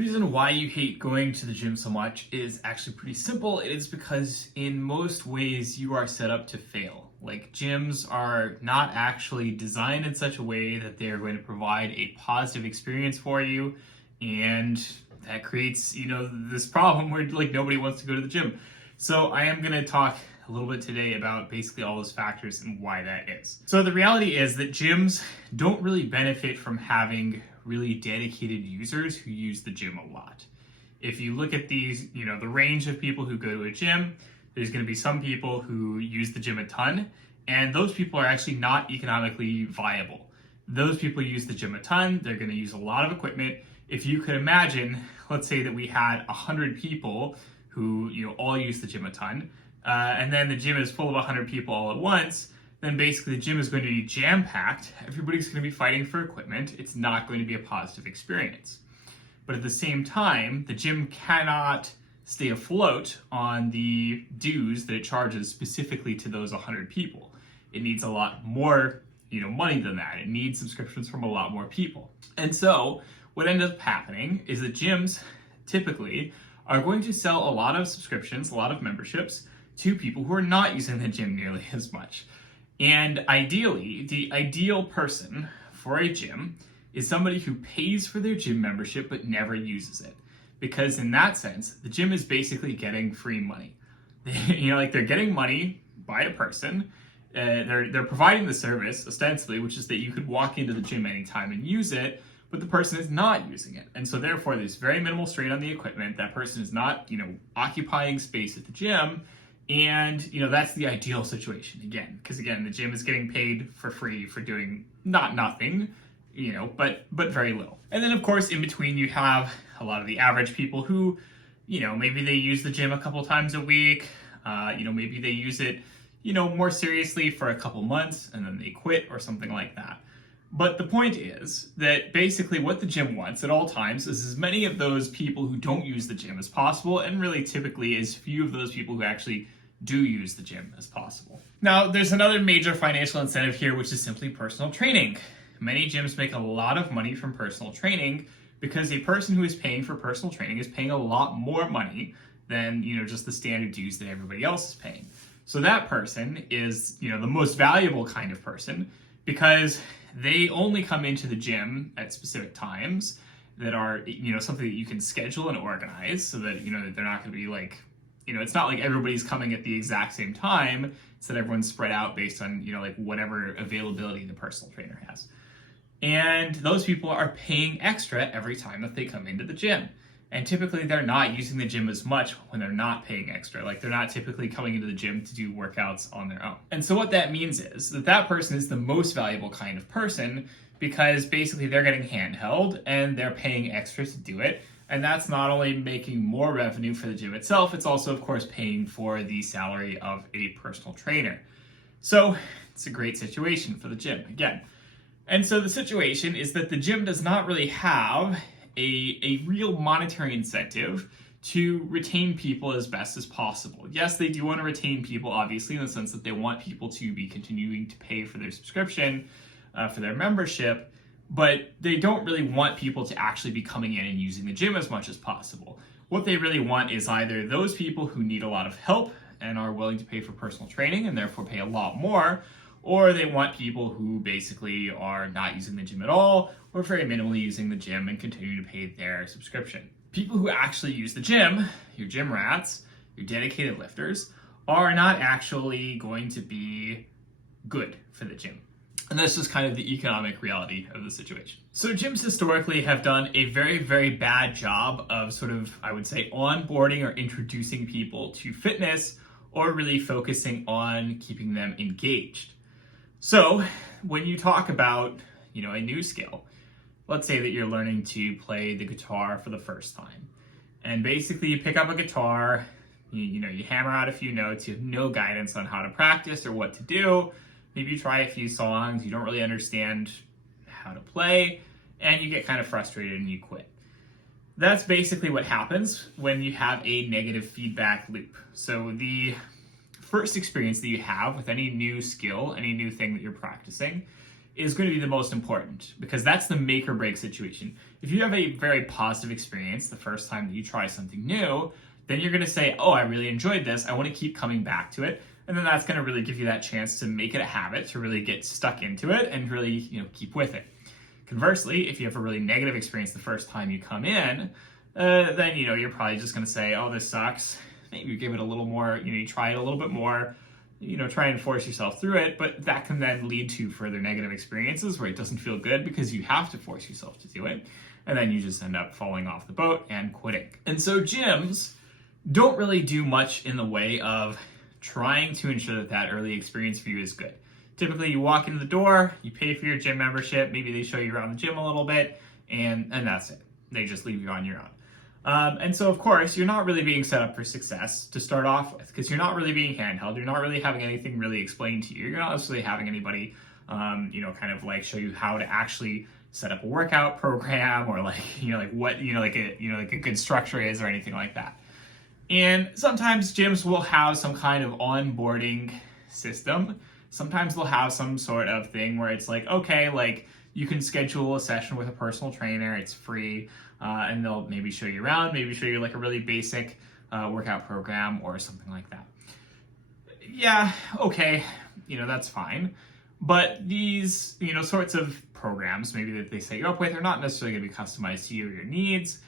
reason why you hate going to the gym so much is actually pretty simple. It is because in most ways you are set up to fail. Like, gyms are not actually designed in such a way that they are going to provide a positive experience for you, and that creates, this problem where like nobody wants to go to the gym. So I am going to talk a little bit today about basically all those factors and why that is. So the reality is that gyms don't really benefit from having really dedicated users who use the gym a lot. If you look at these, the range of people who go to a gym, there's going to be some people who use the gym a ton, and those people are actually not economically viable. Those people use the gym a ton, they're going to use a lot of equipment. If you could imagine, let's say that we had 100 people who all use the gym a ton, and then the gym is full of 100 people all at once, then basically the gym is going to be jam-packed. Everybody's going to be fighting for equipment. It's not going to be a positive experience. But at the same time, the gym cannot stay afloat on the dues that it charges specifically to those 100 people. It needs a lot more, money than that. It needs subscriptions from a lot more people. And so what ends up happening is that gyms typically are going to sell a lot of subscriptions, a lot of memberships to people who are not using the gym nearly as much. And ideally, the ideal person for a gym is somebody who pays for their gym membership but never uses it. Because in that sense, the gym is basically getting free money. They're getting money by a person. They're providing the service, ostensibly, which is that you could walk into the gym anytime and use it, but the person is not using it. And so therefore, there's very minimal strain on the equipment. That person is not, occupying space at the gym. And, that's the ideal situation, because the gym is getting paid for free for doing not nothing, but very little. And then, of course, in between, you have a lot of the average people who, maybe they use the gym a couple times a week, maybe they use it, more seriously for a couple months and then they quit or something like that. But the point is that basically what the gym wants at all times is as many of those people who don't use the gym as possible, and really typically as few of those people who actually do use the gym as possible. Now, there's another major financial incentive here, which is simply personal training. Many gyms make a lot of money from personal training because a person who is paying for personal training is paying a lot more money than, just the standard dues that everybody else is paying. So that person is, the most valuable kind of person because they only come into the gym at specific times that are, something that you can schedule and organize so that, that they're not going to be like, it's not like everybody's coming at the exact same time. It's that everyone's spread out based on, whatever availability the personal trainer has. And those people are paying extra every time that they come into the gym. And typically they're not using the gym as much when they're not paying extra. Like, they're not typically coming into the gym to do workouts on their own. And so what that means is that person is the most valuable kind of person because basically they're getting handheld and they're paying extra to do it. And that's not only making more revenue for the gym itself, it's also, of course, paying for the salary of a personal trainer. So it's a great situation for the gym, again. And so the situation is that the gym does not really have a real monetary incentive to retain people as best as possible. Yes, they do want to retain people, obviously, in the sense that they want people to be continuing to pay for their subscription, for their membership, but they don't really want people to actually be coming in and using the gym as much as possible. What they really want is either those people who need a lot of help and are willing to pay for personal training and therefore pay a lot more, or they want people who basically are not using the gym at all or very minimally using the gym and continue to pay their subscription. People who actually use the gym, your gym rats, your dedicated lifters, are not actually going to be good for the gym. And that's just kind of the economic reality of the situation. So gyms historically have done a very, very bad job of sort of, I would say, onboarding or introducing people to fitness or really focusing on keeping them engaged. So when you talk about, a new skill, let's say that you're learning to play the guitar for the first time. And basically you pick up a guitar, you hammer out a few notes, you have no guidance on how to practice or what to do. Maybe you try a few songs, you don't really understand how to play, and you get kind of frustrated and you quit. That's basically what happens when you have a negative feedback loop. So the first experience that you have with any new skill, any new thing that you're practicing, is going to be the most important because that's the make or break situation. If you have a very positive experience the first time that you try something new, then you're going to say, oh, I really enjoyed this. I want to keep coming back to it. And then that's going to really give you that chance to make it a habit, to really get stuck into it and really, keep with it. Conversely, if you have a really negative experience the first time you come in, then, you're probably just going to say, oh, this sucks. Maybe you give it a little more, you try it a little bit more, try and force yourself through it, but that can then lead to further negative experiences where it doesn't feel good because you have to force yourself to do it. And then you just end up falling off the boat and quitting. And so gyms don't really do much in the way of trying to ensure that that early experience for you is good. Typically, you walk into the door, you pay for your gym membership, maybe they show you around the gym a little bit, and that's it. They just leave you on your own. And so, of course, you're not really being set up for success to start off with, because you're not really being handheld. You're not really having anything really explained to you. You're not necessarily having anybody, kind of like show you how to actually set up a workout program or what a good structure is or anything like that. And sometimes gyms will have some kind of onboarding system. Sometimes they'll have some sort of thing where it's like, okay, like you can schedule a session with a personal trainer, it's free, and they'll maybe show you around, maybe show you like a really basic workout program or something like that. Yeah, okay, that's fine. But these, sorts of programs, maybe that they set you up with, are not necessarily going to be customized to you or your needs.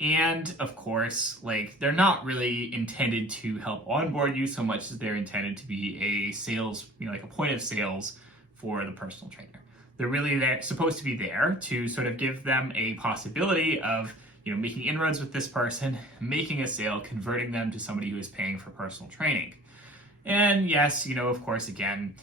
And of course, they're not really intended to help onboard you so much as they're intended to be a sales, like a point of sales for the personal trainer. They're really supposed to be there to sort of give them a possibility of, making inroads with this person, making a sale, converting them to somebody who is paying for personal training. And yes, of course, again,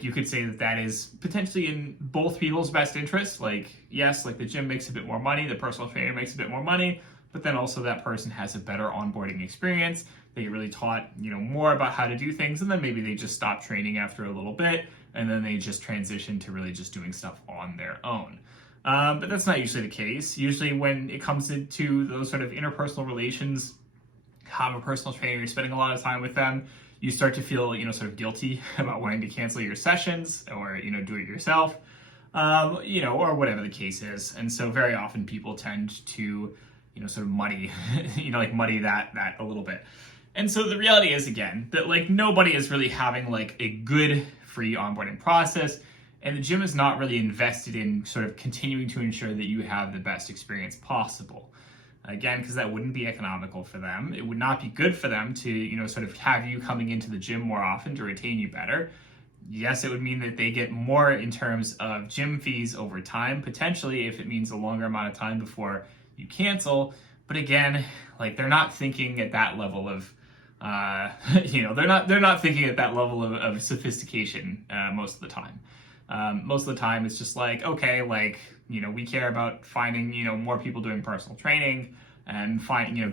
you could say that is potentially in both people's best interests. Yes, the gym makes a bit more money, the personal trainer makes a bit more money, but then also that person has a better onboarding experience. They get really taught, more about how to do things, and then maybe they just stop training after a little bit, and then they just transition to really just doing stuff on their own. But that's not usually the case. Usually when it comes into those sort of interpersonal relations, have a personal trainer, you're spending a lot of time with them, you start to feel, sort of guilty about wanting to cancel your sessions or, do it yourself, or whatever the case is. And so very often people tend to, sort of muddy, muddy that a little bit. And so the reality is, again, that nobody is really having a good free onboarding process, and the gym is not really invested in sort of continuing to ensure that you have the best experience possible. Again, because that wouldn't be economical for them. It would not be good for them to, sort of have you coming into the gym more often to retain you better. Yes, it would mean that they get more in terms of gym fees over time, potentially if it means a longer amount of time before you cancel. But again, they're not thinking at that level of, they're not thinking at that level of sophistication most of the time. Most of the time it's just okay, we care about finding, more people doing personal training and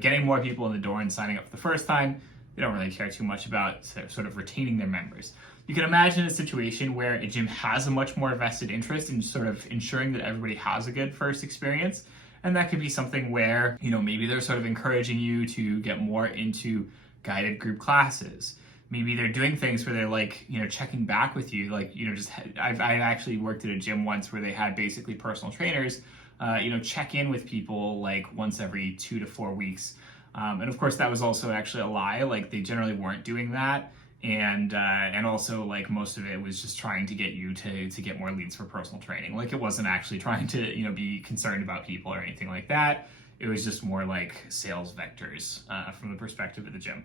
getting more people in the door and signing up the first time. They don't really care too much about sort of retaining their members. You can imagine a situation where a gym has a much more vested interest in sort of ensuring that everybody has a good first experience. And that could be something where, maybe they're sort of encouraging you to get more into guided group classes. Maybe they're doing things where they're checking back with you. I actually worked at a gym once where they had basically personal trainers, check in with people once every 2 to 4 weeks. And of course that was also actually a lie. They generally weren't doing that. And also most of it was just trying to get you to get more leads for personal training. It wasn't actually trying to, be concerned about people or anything like that. It was just more sales vectors from the perspective of the gym.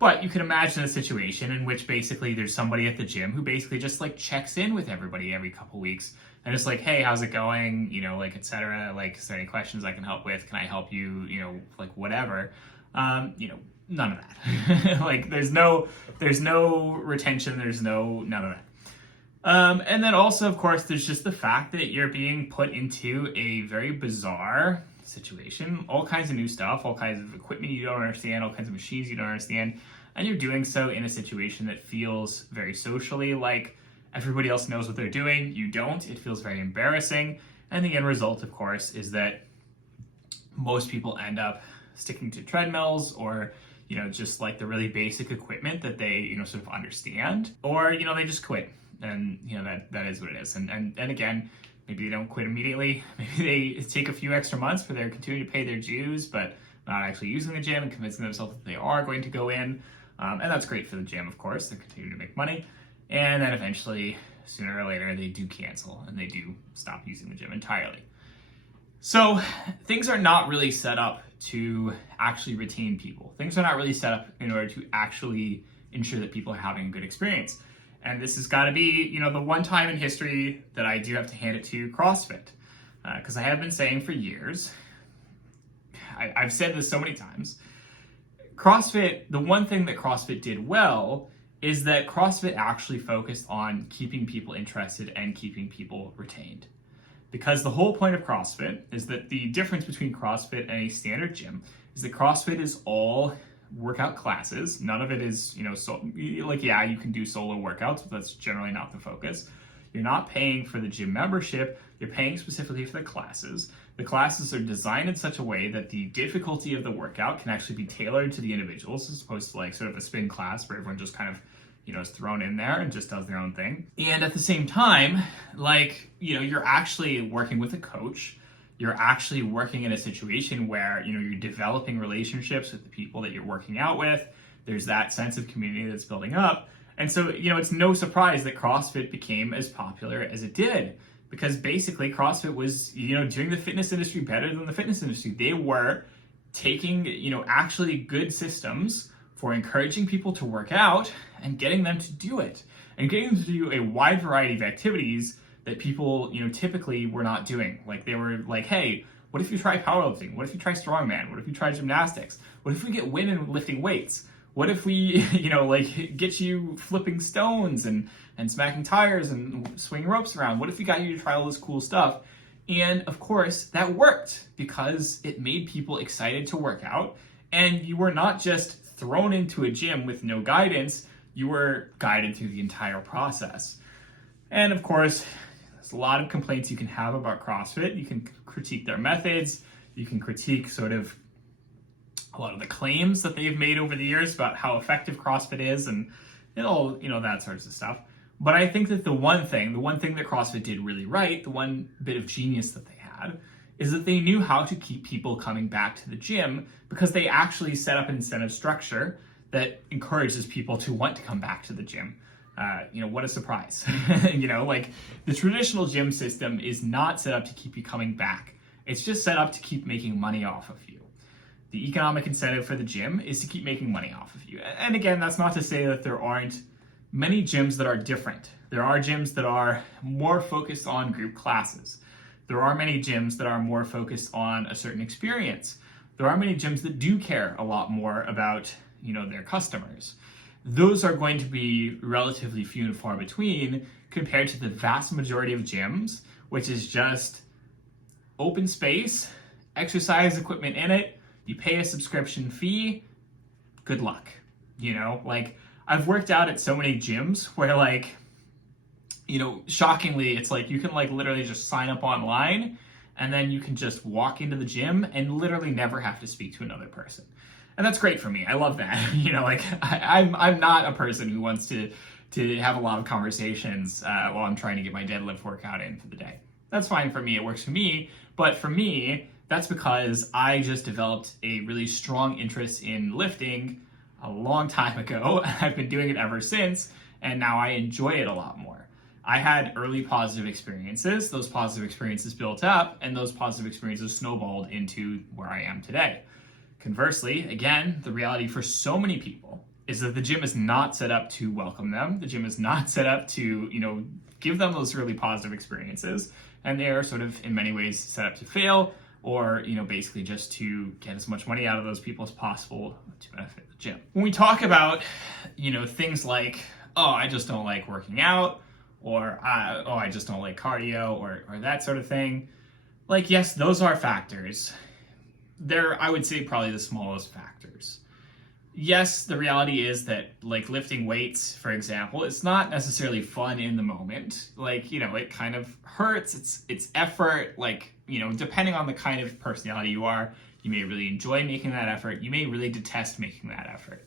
But you can imagine a situation in which basically there's somebody at the gym who basically just checks in with everybody every couple weeks and just hey, how's it going? Etc. Is there any questions I can help with? Can I help you? Whatever. None of that. There's no retention. There's none of that. And then also, of course, there's just the fact that you're being put into a very bizarre situation, all kinds of new stuff, all kinds of equipment you don't understand, all kinds of machines you don't understand, and you're doing so in a situation that feels very socially everybody else knows what they're doing, you don't. It feels very embarrassing, and the end result, of course, is that most people end up sticking to treadmills or just the really basic equipment that they sort of understand, or they just quit, and that is what it is. And again, Maybe they don't quit immediately. Maybe they take a few extra months where they're continuing to pay their dues, but not actually using the gym and convincing themselves that they are going to go in. And that's great for the gym, of course. They're continuing to make money. And then eventually, sooner or later, they do cancel and they do stop using the gym entirely. So things are not really set up to actually retain people. Things are not really set up in order to actually ensure that people are having a good experience. And this has got to be, the one time in history that I do have to hand it to CrossFit. Because I have been saying for years, I've said this so many times, CrossFit, the one thing that CrossFit did well is that CrossFit actually focused on keeping people interested and keeping people retained. Because the whole point of CrossFit is that the difference between CrossFit and a standard gym is that CrossFit is all workout classes. None of it is, you can do solo workouts, but that's generally not the focus. You're not paying for the gym membership, you're paying specifically for the classes. The classes are designed in such a way that the difficulty of the workout can actually be tailored to the individuals, as opposed to sort of a spin class where everyone just kind of, is thrown in there and just does their own thing. And at the same time, you're actually working with a coach. You're actually working in a situation where, you're developing relationships with the people that you're working out with. There's that sense of community that's building up. And so, it's no surprise that CrossFit became as popular as it did, because basically CrossFit was, doing the fitness industry better than the fitness industry. They were taking, actually good systems for encouraging people to work out and getting them to do it, and getting them to do a wide variety of activities that people, typically were not doing. They were like, hey, what if you try powerlifting? What if you try strongman? What if you try gymnastics? What if we get women lifting weights? What if we, get you flipping stones and smacking tires and swinging ropes around? What if we got you to try all this cool stuff? And of course, that worked because it made people excited to work out. And you were not just thrown into a gym with no guidance, you were guided through the entire process. And of course, there's a lot of complaints you can have about CrossFit. You can critique their methods. You can critique sort of a lot of the claims that they've made over the years about how effective CrossFit is and that sorts of stuff. But I think that the one thing that CrossFit did really right, the one bit of genius that they had, is that they knew how to keep people coming back to the gym, because they actually set up an incentive structure that encourages people to want to come back to the gym. What a surprise. The traditional gym system is not set up to keep you coming back. It's just set up to keep making money off of you. The economic incentive for the gym is to keep making money off of you. And again, that's not to say that there aren't many gyms that are different. There are gyms that are more focused on group classes. There are many gyms that are more focused on a certain experience. There are many gyms that do care a lot more about, their customers. Those are going to be relatively few and far between compared to the vast majority of gyms, which is just open space, exercise equipment in it, you pay a subscription fee, good luck. I've worked out at so many gyms where shockingly, it's you can literally just sign up online and then you can just walk into the gym and literally never have to speak to another person. And that's great for me. I love that. I'm not a person who wants to have a lot of conversations while I'm trying to get my deadlift workout in for the day. That's fine for me. It works for me. But for me, that's because I just developed a really strong interest in lifting a long time ago. I've been doing it ever since, and now I enjoy it a lot more. I had early positive experiences. Those positive experiences built up, and those positive experiences snowballed into where I am today. Conversely, again, the reality for so many people is that the gym is not set up to welcome them. The gym is not set up to, give them those really positive experiences. And they are sort of, in many ways, set up to fail, or, basically just to get as much money out of those people as possible to benefit the gym. When we talk about, things like, oh, I just don't like working out, or, I just don't like cardio, or that sort of thing. Yes, those are factors. They're, I would say, probably the smallest factors. Yes, the reality is that, lifting weights, for example, it's not necessarily fun in the moment. It kind of hurts. It's effort. Depending on the kind of personality you are, you may really enjoy making that effort. You may really detest making that effort.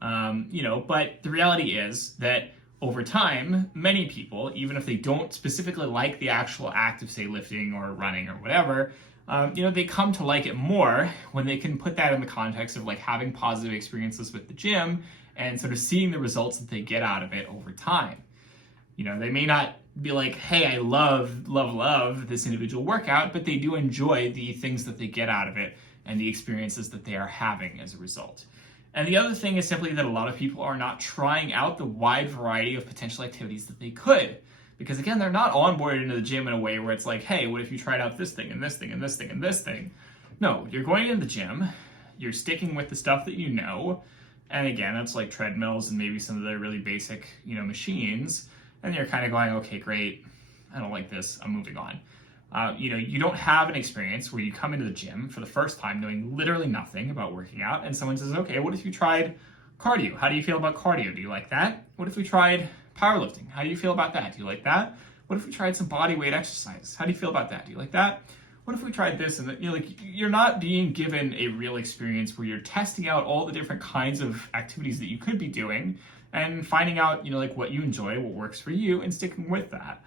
But the reality is that over time, many people, even if they don't specifically like the actual act of, say, lifting or running or whatever, they come to like it more when they can put that in the context of like having positive experiences with the gym and sort of seeing the results that they get out of it over time. They may not be like, hey, I love this individual workout, but they do enjoy the things that they get out of it and the experiences that they are having as a result. And the other thing is simply that a lot of people are not trying out the wide variety of potential activities that they could. Because again, they're not onboarded into the gym in a way where it's like, hey, what if you tried out this thing and this thing and this thing and this thing? No, you're going into the gym, you're sticking with the stuff that you know, and again, that's like treadmills and maybe some of the really basic, machines, and you're kind of going, okay, great, I don't like this, I'm moving on. You don't have an experience where you come into the gym for the first time knowing literally nothing about working out, and someone says, okay, what if you tried cardio? How do you feel about cardio? Do you like that? What if we tried powerlifting? How do you feel about that? Do you like that? What if we tried some body weight exercise? How do you feel about that? Do you like that? What if we tried this? And you're not being given a real experience where you're testing out all the different kinds of activities that you could be doing and finding out, what you enjoy, what works for you, and sticking with that.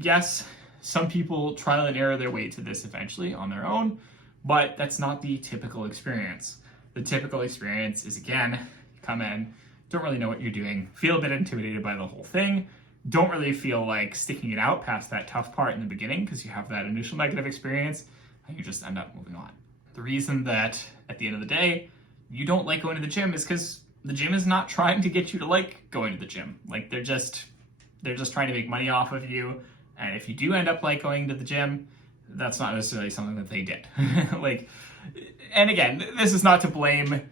Yes, some people trial and error their way to this eventually on their own, but that's not the typical experience. The typical experience is, again, you come in, don't really know what you're doing, feel a bit intimidated by the whole thing, don't really feel like sticking it out past that tough part in the beginning because you have that initial negative experience, and you just end up moving on. The reason that at the end of the day, you don't like going to the gym is because the gym is not trying to get you to like going to the gym. Like they're just trying to make money off of you. And if you do end up like going to the gym, that's not necessarily something that they did. And again, this is not to blame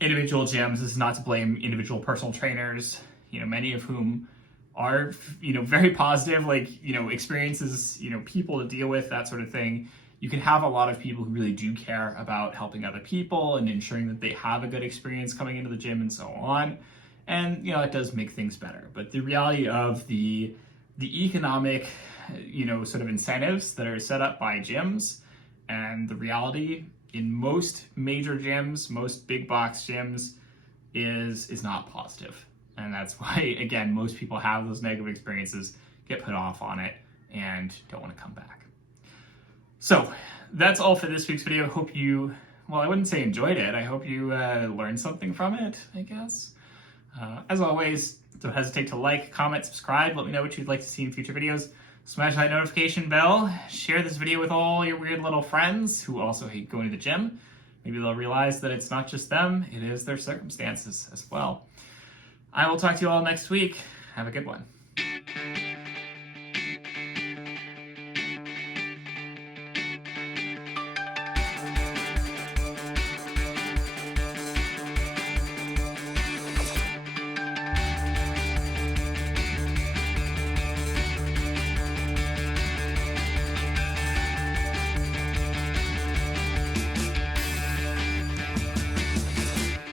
individual gyms. This is not to blame individual personal trainers, many of whom are, very positive, experiences, people to deal with, that sort of thing. You can have a lot of people who really do care about helping other people and ensuring that they have a good experience coming into the gym and so on. And, it does make things better. But the reality of the economic, sort of incentives that are set up by gyms, and the reality in most major gyms, most big box gyms, is not positive. And that's why, again, most people have those negative experiences, get put off on it, and don't want to come back. So that's all for this week's video. I hope you, I wouldn't say enjoyed it. I hope you learned something from it, I guess. As always, don't hesitate to like, comment, subscribe. Let me know what you'd like to see in future videos. Smash that notification bell. Share this video with all your weird little friends who also hate going to the gym. Maybe they'll realize that it's not just them, it is their circumstances as well. I will talk to you all next week. Have a good one.